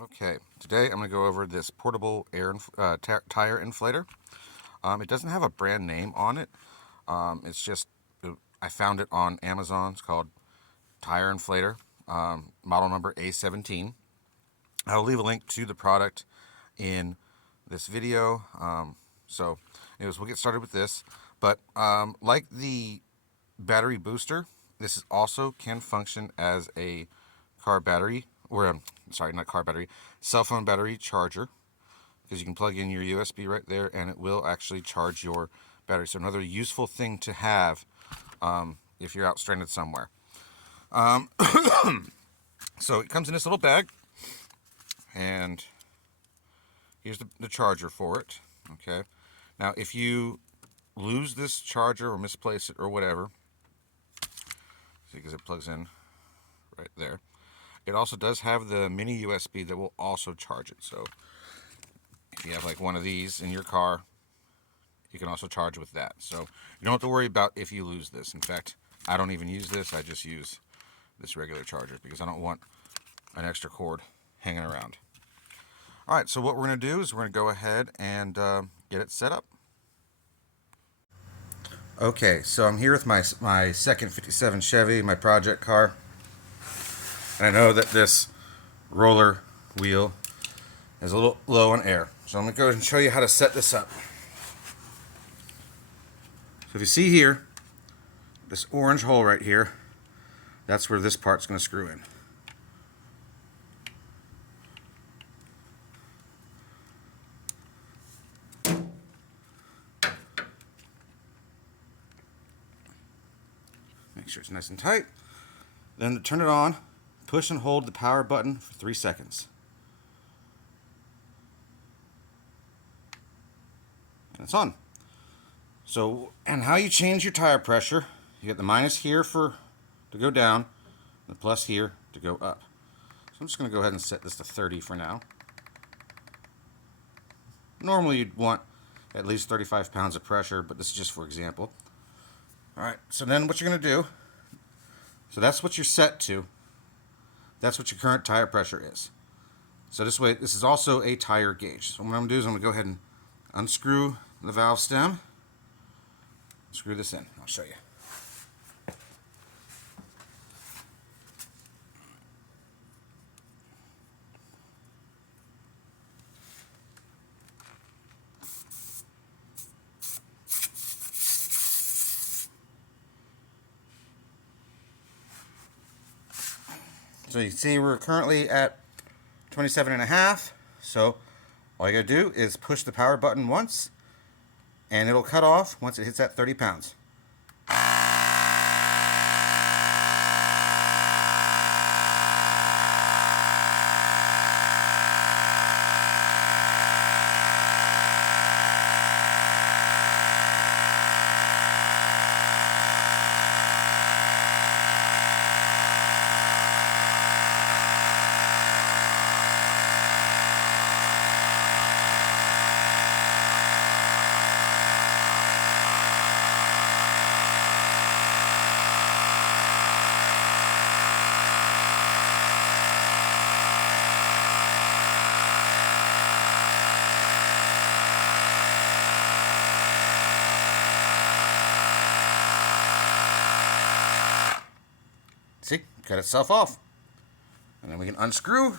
Okay, today I'm going to go over this portable tire inflator. It doesn't have a brand name on it. It's just, I found it on Amazon. It's called Tire Inflator, model number A17. I'll leave a link to the product in this video. Anyways, we'll get started with this. But like the battery booster, this also can function as a car battery, or sorry, not car battery, cell phone battery charger, because you can plug in your USB right there and it will actually charge your battery. So another useful thing to have if you're out stranded somewhere. So it comes in this little bag, and here's the charger for it. Okay. Now, if you lose this charger or misplace it or whatever, because it plugs in right there, it also does have the mini USB that will also charge it. So if you have like one of these in your car, you can also charge with that. So you don't have to worry about if you lose this. In fact, I don't even use this. I just use this regular charger because I don't want an extra cord hanging around. All right, so what we're going to do is we're going to go ahead and get it set up. Okay, so I'm here with my second 57 Chevy, my project car. And I know that this roller wheel is a little low on air. So I'm going to go ahead and show you how to set this up. So if you see here, this orange hole right here, that's where this part's going to screw in. Make sure it's nice and tight. Then to turn it on, push and hold the power button for 3 seconds. And it's on. So, and how you change your tire pressure, you get the minus here to go down, the plus here to go up. So I'm just going to go ahead and set this to 30 for now. Normally you'd want at least 35 pounds of pressure, but this is just for example. Alright, so then what you're going to do, so that's what you're set to. That's what your current tire pressure is. So this way, this is also a tire gauge. So what I'm going to do is I'm going to go ahead and unscrew the valve stem. Screw this in. I'll show you. So you can see we're currently at 27.5. So all you gotta do is push the power button once, and it'll cut off once it hits that 30 pounds. See, cut itself off. And then we can unscrew.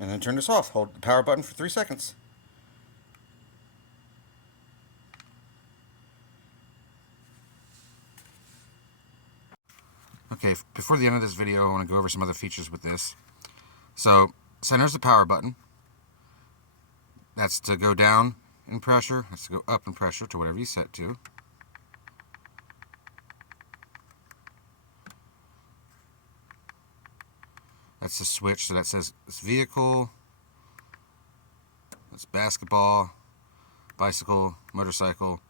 And then turn this off. Hold the power button for 3 seconds. Okay, before the end of this video, I want to go over some other features with this. So, center's the power button. That's to go down in pressure. That's to go up in pressure to whatever you set to. That's the switch. So that says it's vehicle, that's basketball, bicycle, motorcycle,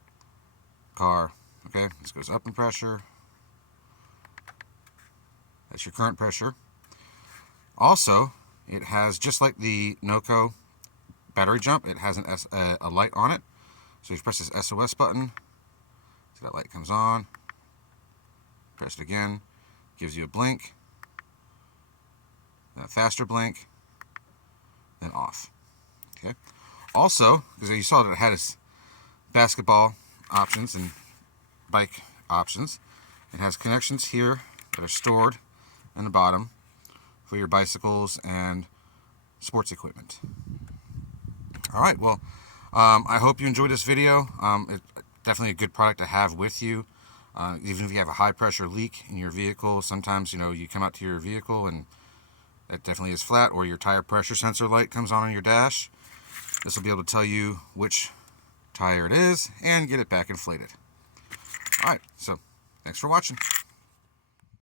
car. Okay, this goes up in pressure. That's your current pressure. Also, it has, just like the NOCO battery jump, it has a light on it. So you press this SOS button, so that light comes on. Press it again, gives you a blink, then a faster blink, then off. Okay. Also, because you saw that it had its basketball options and bike options, it has connections here that are stored in the bottom for your bicycles and sports equipment. Alright, well, I hope you enjoyed this video. It's definitely a good product to have with you. Even if you have a high pressure leak in your vehicle, sometimes you come out to your vehicle and it definitely is flat, or your tire pressure sensor light comes on your dash. This will be able to tell you which tire it is and get it back inflated. Alright, so thanks for watching.